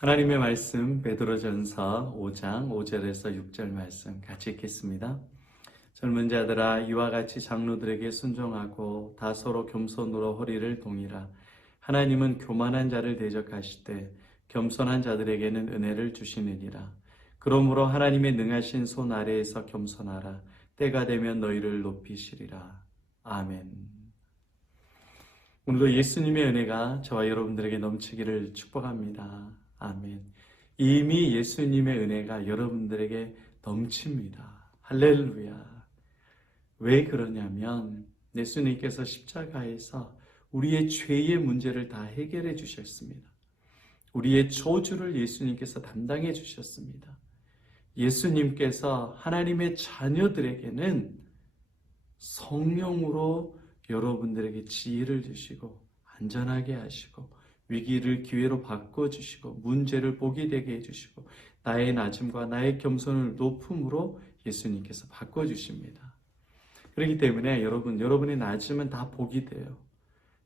하나님의 말씀 베드로전서 5장 5절에서 6절 말씀 같이 읽겠습니다. 젊은 자들아 이와 같이 장로들에게 순종하고 다 서로 겸손으로 허리를 동이라. 하나님은 교만한 자를 대적하시되 겸손한 자들에게는 은혜를 주시느니라. 그러므로 하나님의 능하신 손 아래에서 겸손하라. 때가 되면 너희를 높이시리라. 아멘. 오늘도 예수님의 은혜가 저와 여러분들에게 넘치기를 축복합니다. 아멘. 이미 예수님의 은혜가 여러분들에게 넘칩니다. 할렐루야. 왜 그러냐면 예수님께서 십자가에서 우리의 죄의 문제를 다 해결해 주셨습니다. 우리의 저주를 예수님께서 담당해 주셨습니다. 예수님께서 하나님의 자녀들에게는 성령으로 여러분들에게 지혜를 주시고 안전하게 하시고 위기를 기회로 바꿔주시고 문제를 복이 되게 해주시고 나의 낮음과 나의 겸손을 높음으로 예수님께서 바꿔주십니다. 그렇기 때문에 여러분의 낮음은 다 복이 돼요.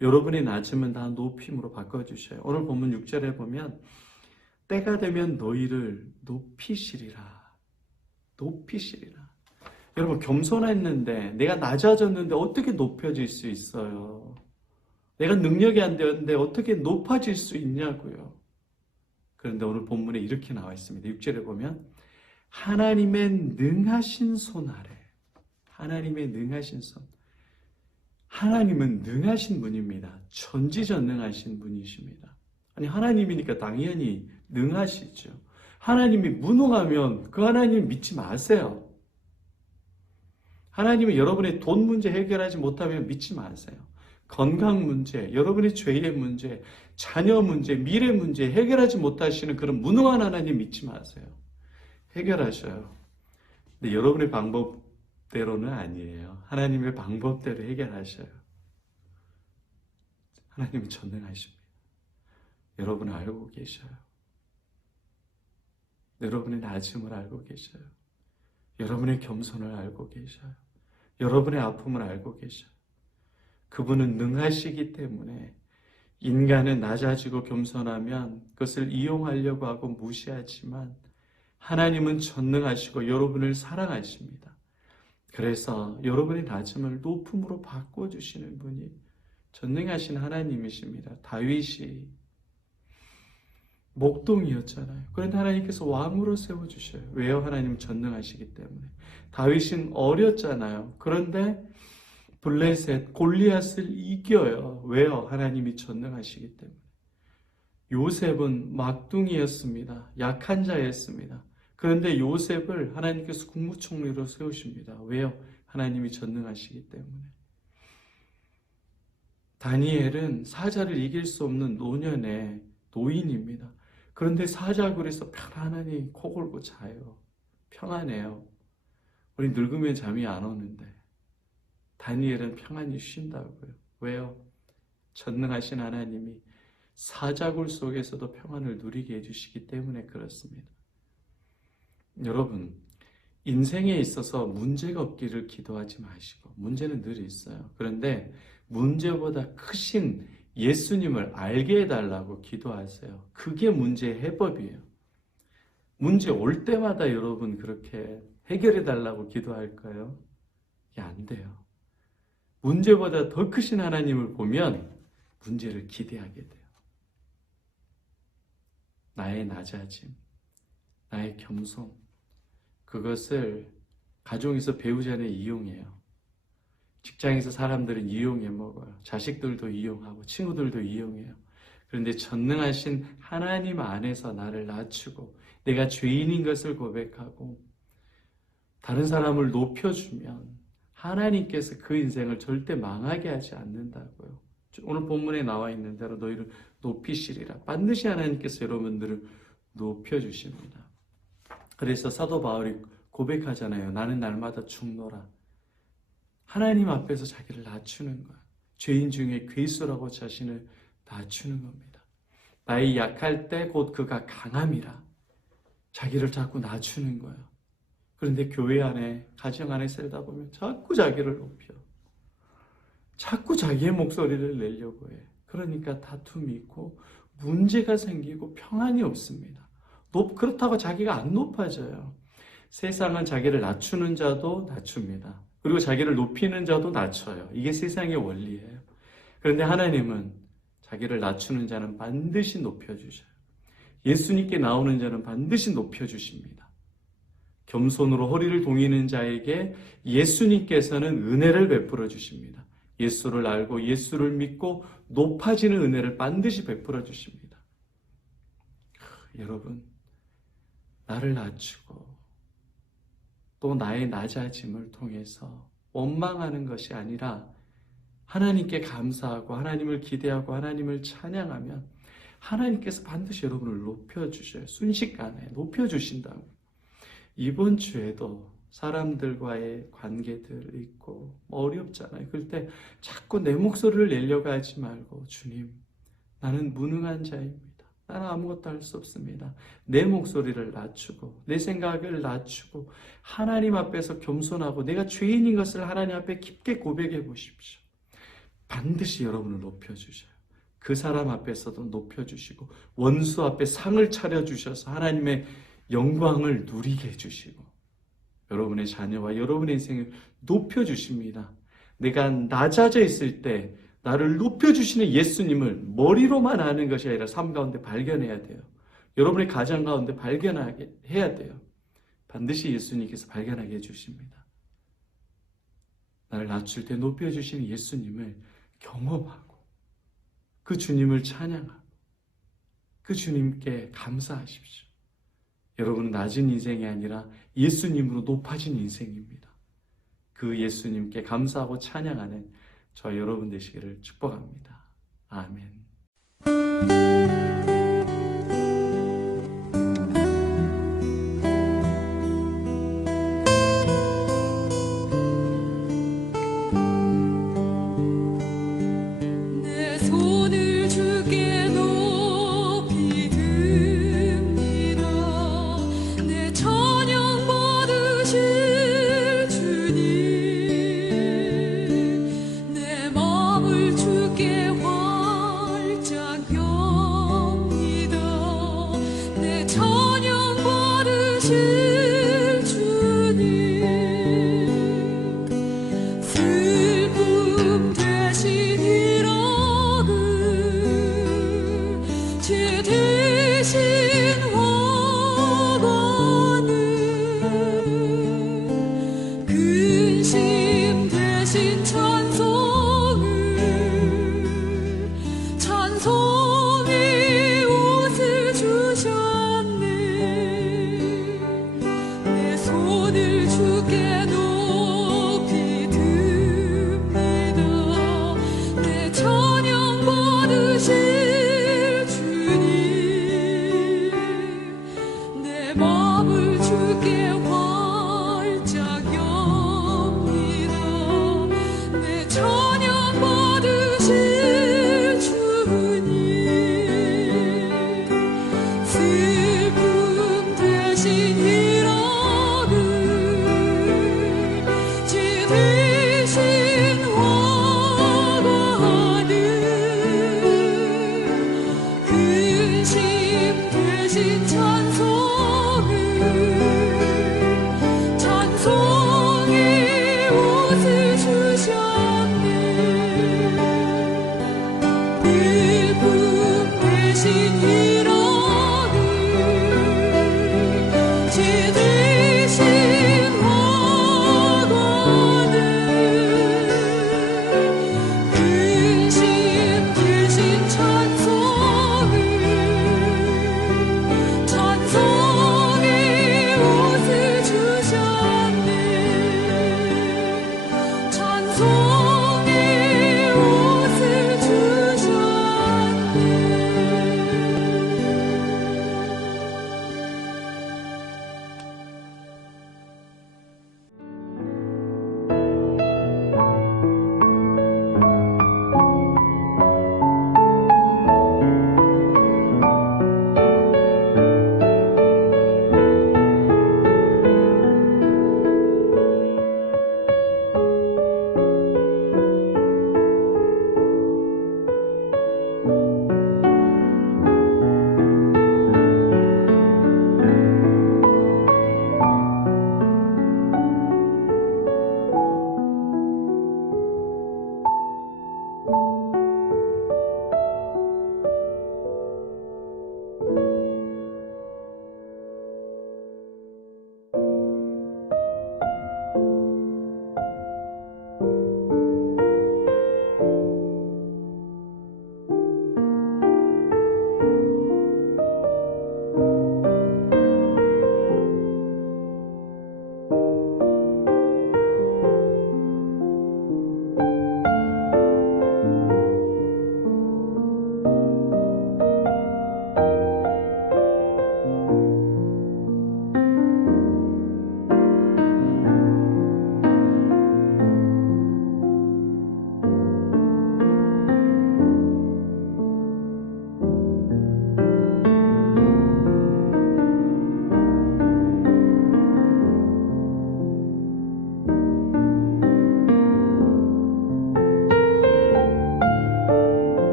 여러분의 낮음은 다 높임으로 바꿔주셔요. 오늘 본문 6절에 보면 때가 되면 너희를 높이시리라. 높이시리라. 여러분 겸손했는데 내가 낮아졌는데 어떻게 높여질 수 있어요? 내가 능력이 안 되었는데 어떻게 높아질 수 있냐고요. 그런데 오늘 본문에 이렇게 나와 있습니다. 6절에 보면 하나님의 능하신 손 아래, 하나님의 능하신 손. 하나님은 능하신 분입니다. 전지전능하신 분이십니다. 아니 하나님이니까 당연히 능하시죠. 하나님이 무능하면 그 하나님 믿지 마세요. 하나님은 여러분의 돈 문제 해결하지 못하면 믿지 마세요. 건강 문제, 여러분의 죄의 문제, 자녀 문제, 미래 문제 해결하지 못하시는 그런 무능한 하나님 믿지 마세요. 해결하셔요. 근데 여러분의 방법대로는 아니에요. 하나님의 방법대로 해결하셔요. 하나님은 전능하십니다. 여러분을 알고 계셔요. 여러분의 낮음을 알고 계셔요. 여러분의 겸손을 알고 계셔요. 여러분의 아픔을 알고 계셔요. 그분은 능하시기 때문에 인간은 낮아지고 겸손하면 그것을 이용하려고 하고 무시하지만 하나님은 전능하시고 여러분을 사랑하십니다. 그래서 여러분의 낮음을 높음으로 바꿔주시는 분이 전능하신 하나님이십니다. 다윗이 목동이었잖아요. 그런데 하나님께서 왕으로 세워주셔요. 왜요? 하나님은 전능하시기 때문에. 다윗은 어렸잖아요. 그런데 블레셋, 골리앗을 이겨요. 왜요? 하나님이 전능하시기 때문에. 요셉은 막둥이였습니다. 약한 자였습니다. 그런데 요셉을 하나님께서 국무총리로 세우십니다. 왜요? 하나님이 전능하시기 때문에. 다니엘은 사자를 이길 수 없는 노년의 노인입니다. 그런데 사자굴에서 편안하니 코 골고 자요. 평안해요. 우리 늙으면 잠이 안 오는데 다니엘은 평안히 쉰다고요. 왜요? 전능하신 하나님이 사자굴 속에서도 평안을 누리게 해주시기 때문에 그렇습니다. 여러분, 인생에 있어서 문제가 없기를 기도하지 마시고 문제는 늘 있어요. 그런데 문제보다 크신 예수님을 알게 해달라고 기도하세요. 그게 문제의 해법이에요. 문제 올 때마다 여러분 그렇게 해결해달라고 기도할까요? 이게 안 돼요. 문제보다 더 크신 하나님을 보면 문제를 기대하게 돼요. 나의 낮아짐, 나의 겸손, 그것을 가정에서 배우자는 이용해요. 직장에서 사람들은 이용해 먹어요. 자식들도 이용하고 친구들도 이용해요. 그런데 전능하신 하나님 안에서 나를 낮추고 내가 죄인인 것을 고백하고 다른 사람을 높여주면 하나님께서 그 인생을 절대 망하게 하지 않는다고요. 오늘 본문에 나와 있는 대로 너희를 높이시리라. 반드시 하나님께서 여러분들을 높여주십니다. 그래서 사도 바울이 고백하잖아요. 나는 날마다 죽노라. 하나님 앞에서 자기를 낮추는 거예요. 죄인 중에 괴수라고 자신을 낮추는 겁니다. 나의 약할 때 곧 그가 강함이라. 자기를 자꾸 낮추는 거예요. 그런데 교회 안에, 가정 안에 살다 보면 자꾸 자기를 높여. 자꾸 자기의 목소리를 내려고 해. 그러니까 다툼이 있고 문제가 생기고 평안이 없습니다. 그렇다고 자기가 안 높아져요. 세상은 자기를 낮추는 자도 낮춥니다. 그리고 자기를 높이는 자도 낮춰요. 이게 세상의 원리예요. 그런데 하나님은 자기를 낮추는 자는 반드시 높여주셔요. 예수님께 나오는 자는 반드시 높여주십니다. 겸손으로 허리를 동이는 자에게 예수님께서는 은혜를 베풀어 주십니다. 예수를 알고 예수를 믿고 높아지는 은혜를 반드시 베풀어 주십니다. 여러분, 나를 낮추고 또 나의 낮아짐을 통해서 원망하는 것이 아니라 하나님께 감사하고 하나님을 기대하고 하나님을 찬양하면 하나님께서 반드시 여러분을 높여주셔요. 순식간에 높여주신다고. 이번 주에도 사람들과의 관계들 있고 어렵잖아요. 그럴 때 자꾸 내 목소리를 내려고 하지 말고, 주님, 나는 무능한 자입니다. 나는 아무것도 할 수 없습니다. 내 목소리를 낮추고 내 생각을 낮추고 하나님 앞에서 겸손하고 내가 죄인인 것을 하나님 앞에 깊게 고백해 보십시오. 반드시 여러분을 높여주셔요. 그 사람 앞에서도 높여주시고 원수 앞에 상을 차려주셔서 하나님의 영광을 누리게 해주시고 여러분의 자녀와 여러분의 인생을 높여주십니다. 내가 낮아져 있을 때 나를 높여주시는 예수님을 머리로만 아는 것이 아니라 삶 가운데 발견해야 돼요. 여러분의 가정 가운데 발견하게 해야 돼요. 반드시 예수님께서 발견하게 해주십니다. 나를 낮출 때 높여주시는 예수님을 경험하고 그 주님을 찬양하고 그 주님께 감사하십시오. 여러분은 낮은 인생이 아니라 예수님으로 높아진 인생입니다. 그 예수님께 감사하고 찬양하는 저 여러분 되시기를 축복합니다. 아멘.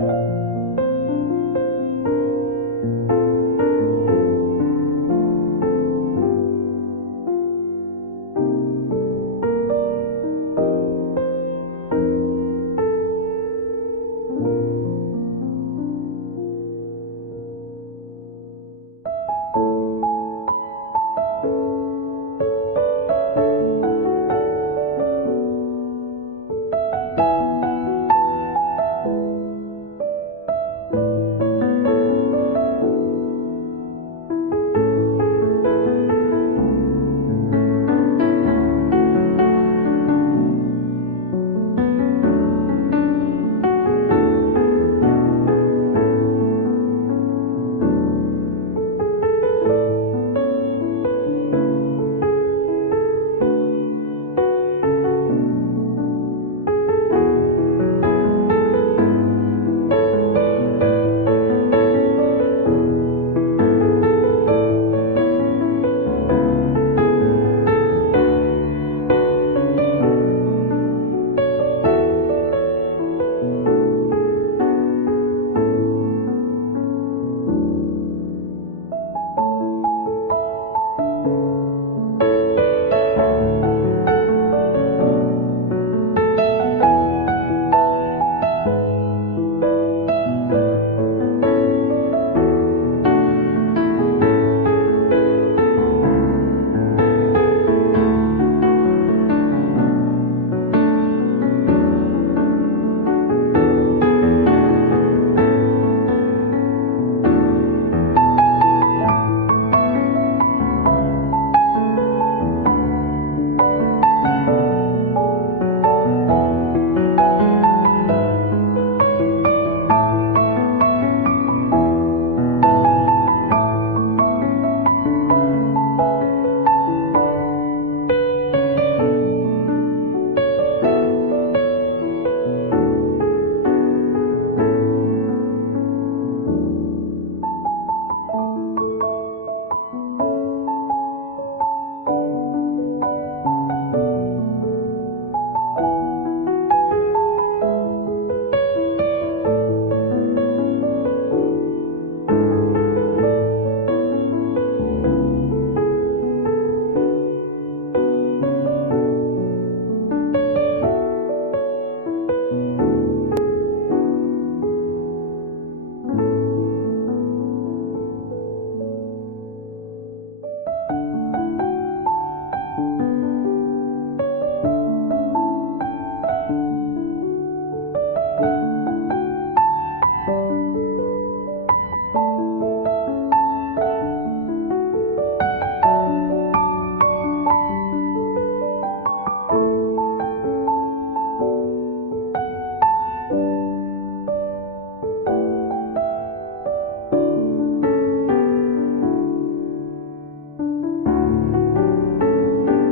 아멘.